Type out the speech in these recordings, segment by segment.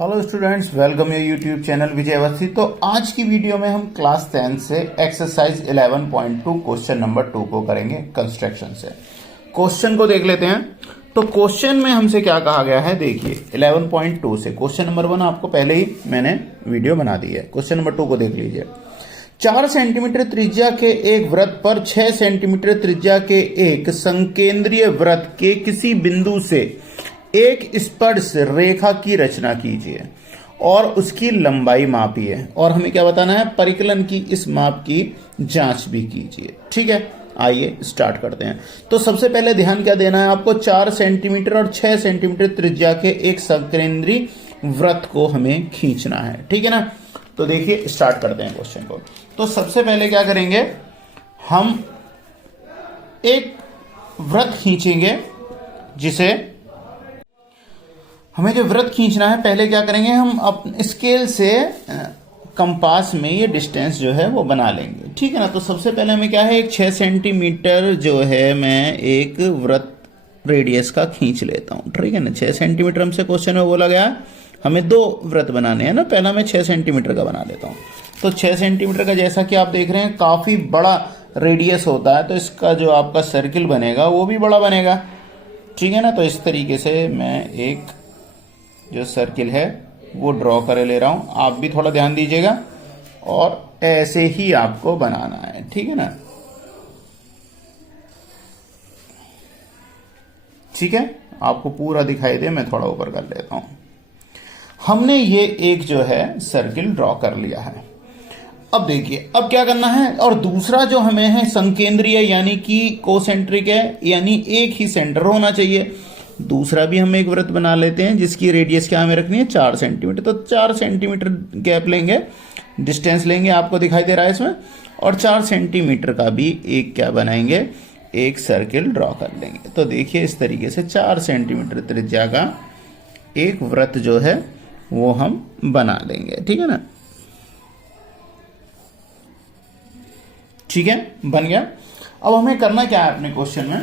Hello students, welcome your YouTube channel Vijay Awasthi. तो आज की वीडियो में हम क्लास 10 से एक्सरसाइज 11.2 क्वेश्चन नंबर 2 को करेंगे कंस्ट्रक्शन से। क्वेश्चन को देख लेते हैं। तो क्वेश्चन में हमसे क्या कहा गया है, देखिए 11.2 से क्वेश्चन नंबर 1 आपको पहले ही मैंने वीडियो बना दी है। क्वेश्चन नंबर 2 को देख लीजिए। 4 सेंटीमीटर त्रिज्या के एक वृत्त पर 6 सेंटीमीटर त्रिज्या के एक संकेंद्रीय वृत्त के किसी बिंदु से एक स्पर्श रेखा की रचना कीजिए और उसकी लंबाई मापिए, और हमें क्या बताना है, परिकलन की इस माप की जांच भी कीजिए। ठीक है, आइए स्टार्ट करते हैं। तो सबसे पहले ध्यान क्या देना है आपको, 4 सेंटीमीटर और 6 सेंटीमीटर त्रिज्या के एक संकेंद्रीय वृत्त को हमें खींचना है। ठीक है ना। तो देखिए स्टार्ट करते हैं क्वेश्चन को। तो सबसे पहले क्या करेंगे, हम एक वृत्त खींचेंगे, जिसे हमें जो वृत्त खींचना है, पहले क्या करेंगे, हम अपने स्केल से कंपास में ये डिस्टेंस जो है वो बना लेंगे। ठीक है ना। तो सबसे पहले हमें क्या है, एक 6 सेंटीमीटर जो है मैं एक वृत्त रेडियस का खींच लेता हूँ। ठीक है ना। 6 सेंटीमीटर हमसे क्वेश्चन में बोला गया हमें 2 वृत्त बनाने हैं ना। पहला मैं 6 सेंटीमीटर का बना लेता हूँ। तो 6 सेंटीमीटर का जैसा कि आप देख रहे हैं काफी बड़ा रेडियस होता है, तो इसका जो आपका सर्किल बनेगा वो भी बड़ा बनेगा। ठीक है ना। तो इस तरीके से मैं एक जो सर्किल है वो ड्रॉ कर ले रहा हूं। आप भी थोड़ा ध्यान दीजिएगा, और ऐसे ही आपको बनाना है। ठीक है ना। ठीक है, आपको पूरा दिखाई दे, मैं थोड़ा ऊपर कर लेता हूं। हमने ये एक जो है सर्किल ड्रॉ कर लिया है। अब देखिए अब क्या करना है, और दूसरा जो हमें है संकेंद्रीय यानी कि कोसेंट्रिक है, यानी एक ही सेंटर होना चाहिए। दूसरा भी हम एक वृत्त बना लेते हैं जिसकी रेडियस क्या हमें रखनी है, 4 सेंटीमीटर। तो 4 सेंटीमीटर गैप लेंगे, डिस्टेंस लेंगे, आपको दिखाई दे रहा है इसमें, और 4 सेंटीमीटर का भी एक क्या बनाएंगे, एक सर्किल ड्रॉ कर लेंगे। तो देखिए इस तरीके से 4 सेंटीमीटर त्रिज्या का एक वृत्त जो है वो हम बना लेंगे। ठीक है ना। ठीक है, बन गया। अब हमें करना क्या है अपने क्वेश्चन में,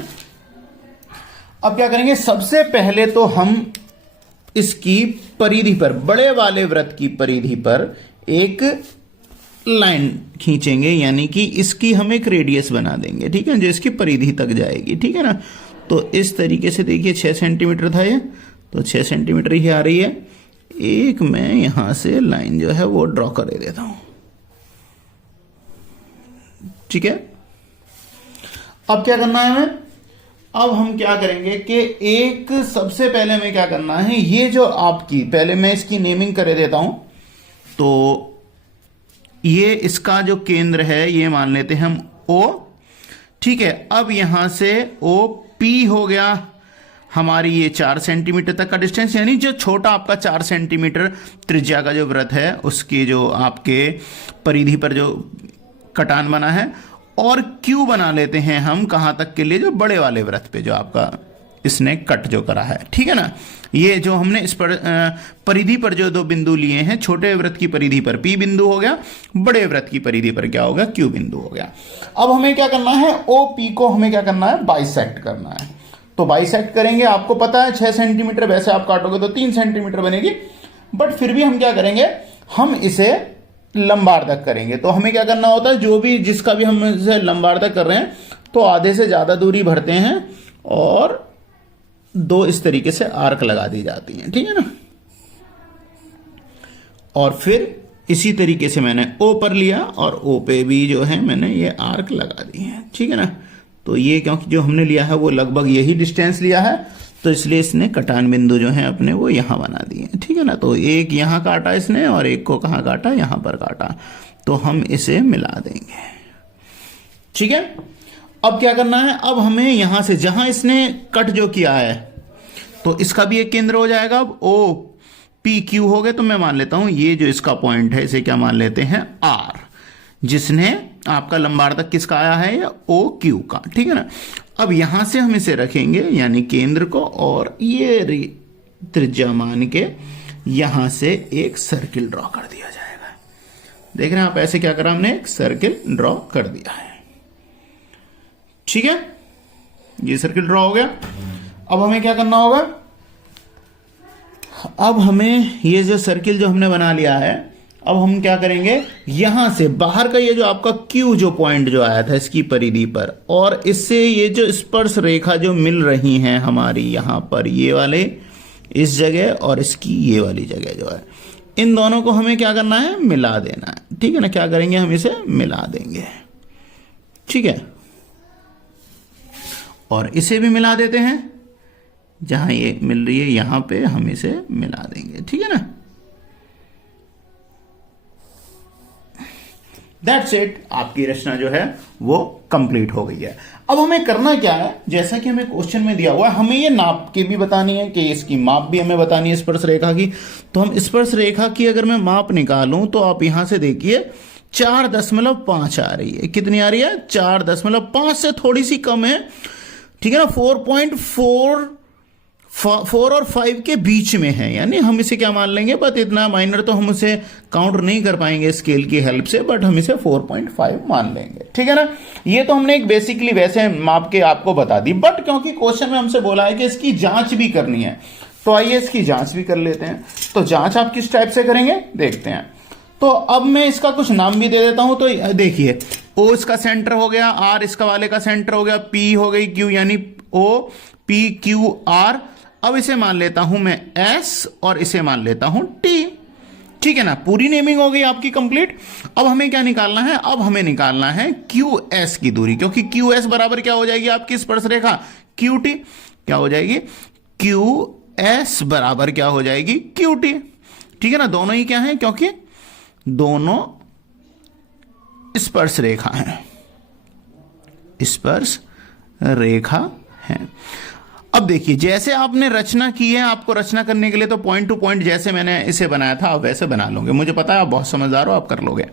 अब क्या करेंगे, सबसे पहले तो हम इसकी परिधि पर, बड़े वाले वृत्त की परिधि पर एक लाइन खींचेंगे, यानी कि इसकी हम एक रेडियस बना देंगे। ठीक है, जो इसकी परिधि तक जाएगी। ठीक है ना। तो इस तरीके से देखिए 6 सेंटीमीटर था ये, तो 6 सेंटीमीटर ही आ रही है। एक मैं यहां से लाइन जो है वो ड्रॉ कर देता हूं। ठीक है, अब क्या करना है हमें, अब हम क्या करेंगे कि एक सबसे पहले हमें क्या करना है, ये जो आपकी, पहले मैं इसकी नेमिंग कर देता हूं। तो ये इसका जो केंद्र है ये मान लेते हैं हम O। ठीक है, अब यहां से OP हो गया हमारी ये 4 सेंटीमीटर तक का डिस्टेंस, यानी जो छोटा आपका 4 सेंटीमीटर त्रिज्या का जो वृत्त है उसकी जो आपके परिधि पर जो कटान बना है। और Q बना लेते हैं हम कहां तक के लिए, जो बड़े वाले वृत्त पे जो आपका इसने कट जो करा है। ठीक है ना। ये जो हमने इस पर परिधि पर जो 2 बिंदु लिए हैं, छोटे वृत्त की परिधि पर P बिंदु हो गया, बड़े वृत्त की परिधि पर क्या हो गया, Q बिंदु हो गया। अब हमें क्या करना है, OP को हमें क्या करना है, बाइसेक्ट करना है। तो बाइसेक्ट करेंगे, आपको पता है 6 सेंटीमीटर, वैसे आप काटोगे तो 3 सेंटीमीटर बनेगी, बट फिर भी हम क्या करेंगे, हम इसे लंबार्धक करेंगे। तो हमें क्या करना होता है, जो भी जिसका भी हम इसे लंबार्धक कर रहे हैं, तो आधे से ज्यादा दूरी भरते हैं और 2 इस तरीके से आर्क लगा दी जाती हैं। ठीक है ना। और फिर इसी तरीके से मैंने O पर लिया, और O पे भी जो है मैंने ये आर्क लगा दी है। ठीक है ना। तो ये क्योंकि जो हमने लिया है वो लगभग यही डिस्टेंस लिया है, तो इसलिए इसने कटान बिंदु जो है अपने वो यहां बना दिए। ठीक है ना। तो एक यहां काटा इसने, और एक को कहां काटा, यहां पर काटा। तो हम इसे मिला देंगे। ठीक है, अब क्या करना है, अब हमें यहां से जहां इसने कट जो किया है, तो इसका भी एक केंद्र हो जाएगा। अब OPQ हो गए, तो मैं मान लेता हूं ये जो इसका पॉइंट है इसे क्या मान लेते हैं, R, जिसने आपका लंबार्धक किसका आया है, या OQ का। ठीक है ना। अब यहां से हम इसे रखेंगे, यानी केंद्र को, और ये त्रिज्या मान के यहां से एक सर्किल ड्रॉ कर दिया जाएगा। देख रहे हैं आप, ऐसे क्या करा हमने, एक सर्किल ड्रॉ कर दिया है। ठीक है, ये सर्किल ड्रॉ हो गया। अब हमें क्या करना होगा, अब हमें ये जो सर्किल जो हमने बना लिया है, अब हम क्या करेंगे, यहां से बाहर का ये जो आपका Q जो पॉइंट जो आया था इसकी परिधि पर, और इससे ये जो स्पर्श रेखा जो मिल रही हैं हमारी यहां पर, ये वाले इस जगह और इसकी ये वाली जगह जो है, इन दोनों को हमें क्या करना है, मिला देना है। ठीक है ना, क्या करेंगे, हम इसे मिला देंगे। ठीक है, और इसे भी मिला देते हैं, जहां ये मिल रही है यहां पे हम इसे मिला देंगे। ठीक है ना, दैट्स इट, आपकी रचना जो है वो कंप्लीट हो गई है। अब हमें करना क्या है, जैसा कि हमें क्वेश्चन में दिया हुआ है, हमें ये नाप के भी बतानी है कि इसकी माप भी हमें बतानी है स्पर्श रेखा की। तो हम स्पर्श रेखा की अगर मैं माप निकालूं तो आप यहां से देखिए 4.5 आ रही है। कितनी आ रही है, 4.5 से थोड़ी सी कम है। ठीक है ना, 4 और 5 के बीच में है, यानी हम इसे क्या मान लेंगे, बट इतना माइनर तो हम उसे काउंट नहीं कर पाएंगे स्केल की हेल्प से, बट हम इसे 4.5 मान लेंगे। ठीक है ना, ये तो हमने एक बेसिकली वैसे माप के आपको बता दी, बट क्योंकि क्वेश्चन में हमसे बोला है कि इसकी जांच भी करनी है, तो आइए इसकी जांच भी कर लेते हैं। तो जांच आप किस टाइप से करेंगे देखते हैं। तो अब मैं इसका कुछ नाम भी दे देता हूं। तो देखिए, O इसका सेंटर हो गया, R इसका वाले का सेंटर हो गया, P हो गई Q, यानी O P Q R। अब इसे मान लेता हूं मैं S और इसे मान लेता हूं T। ठीक है ना, पूरी नेमिंग हो गई आपकी कंप्लीट। अब हमें क्या निकालना है, अब हमें निकालना है QS की दूरी, क्योंकि QS बराबर क्या हो जाएगी आपकी स्पर्श रेखा QT। क्या हो जाएगी, QS बराबर क्या हो जाएगी QT। ठीक है ना, दोनों ही क्या है, क्योंकि दोनों स्पर्श रेखा है, स्पर्श रेखा है। अब देखिए, जैसे आपने रचना की है, आपको रचना करने के लिए तो पॉइंट टू पॉइंट जैसे मैंने इसे बनाया था आप वैसे बना लोगे, मुझे पता है आप बहुत समझदार हो, आप कर लोगे।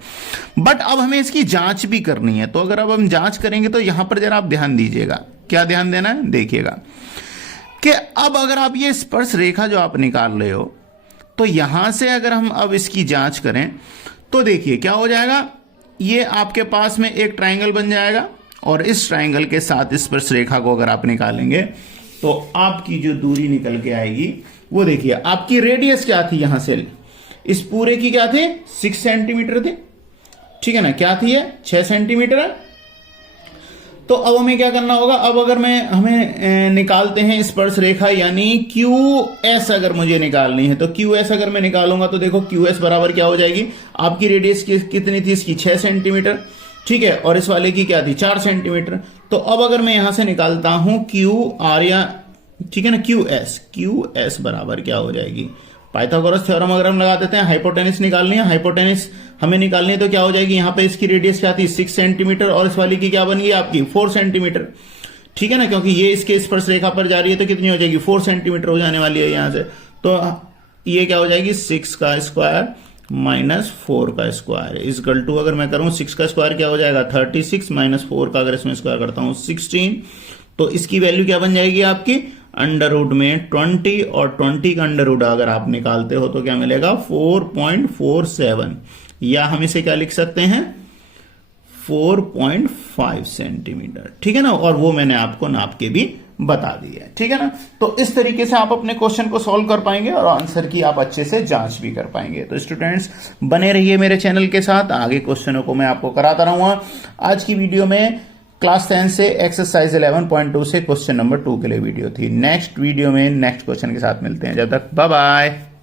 बट अब हमें इसकी जांच भी करनी है। तो अगर अब हम जांच करेंगे तो यहां पर जरा आप ध्यान दीजिएगा। क्या ध्यान देना है, देखिएगा कि अब अगर आप ये स्पर्श रेखा जो आप निकाल रहे हो, तो यहां से अगर हम अब इसकी जांच करें तो देखिए क्या हो जाएगा, ये आपके पास में एक ट्राइंगल बन जाएगा, और इस ट्राइंगल के साथ स्पर्श रेखा को अगर आप निकालेंगे तो आपकी जो दूरी निकल के आएगी वो देखिए, आपकी रेडियस क्या थी, यहां से इस पूरे की क्या थी, 6 सेंटीमीटर थी। ठीक है ना, क्या थी, 6 सेंटीमीटर है। तो अब हमें क्या करना होगा, अब अगर हमें निकालते हैं स्पर्श रेखा, यानी QS अगर मुझे निकालनी है, तो QS अगर मैं निकालूंगा तो देखो QS बराबर क्या हो जाएगी, आपकी रेडियस कितनी थी इसकी, 6 सेंटीमीटर। ठीक है, और इस वाले की क्या थी, 4 सेंटीमीटर। तो अब अगर मैं यहां से निकालता हूं QR या, ठीक है ना, QS बराबर क्या हो जाएगी, पाइथागोरस थ्योरम अगर हम लगा देते हैं, हाइपोटेनिस निकालनी है, हाइपोटेनिस हमें निकालनी है, तो क्या हो जाएगी, यहां पे इसकी रेडियस क्या थी, 6 सेंटीमीटर, और इस वाली की क्या बन गई आपकी 4 सेंटीमीटर। ठीक है ना, क्योंकि ये इसके स्पर्श रेखा पर जा रही है तो कितनी हो जाएगी, 4 सेंटीमीटर हो जाने वाली है यहां से। तो ये क्या हो जाएगी, 6 का स्क्वायर माइनस 4 का स्क्वायर इजकल टू, अगर मैं करूं 6 का स्क्वायर क्या हो जाएगा 36, माइनस 4 का अगर इसमें स्क्वायर करता हूं 16, तो इसकी वैल्यू क्या बन जाएगी आपकी, अंडर रूट में 20, और 20 का अंडर रूट अगर आप निकालते हो तो क्या मिलेगा 4.47, या हम इसे क्या लिख सकते हैं 4.5 सेंटीमीटर। ठीक है ना, और वो मैंने आपको नाप के भी बता दी है। ठीक है ना, तो इस तरीके से आप अपने क्वेश्चन को सॉल्व कर पाएंगे और आंसर की आप अच्छे से जांच भी कर पाएंगे। तो स्टूडेंट्स बने रहिए मेरे चैनल के साथ, आगे क्वेश्चनों को मैं आपको कराता रहूंगा। आज की वीडियो में क्लास 10 से एक्सरसाइज 11.2 से क्वेश्चन नंबर 2 के लिए वीडियो थी। नेक्स्ट वीडियो में नेक्स्ट क्वेश्चन के साथ मिलते हैं, जब तक बाय बाय।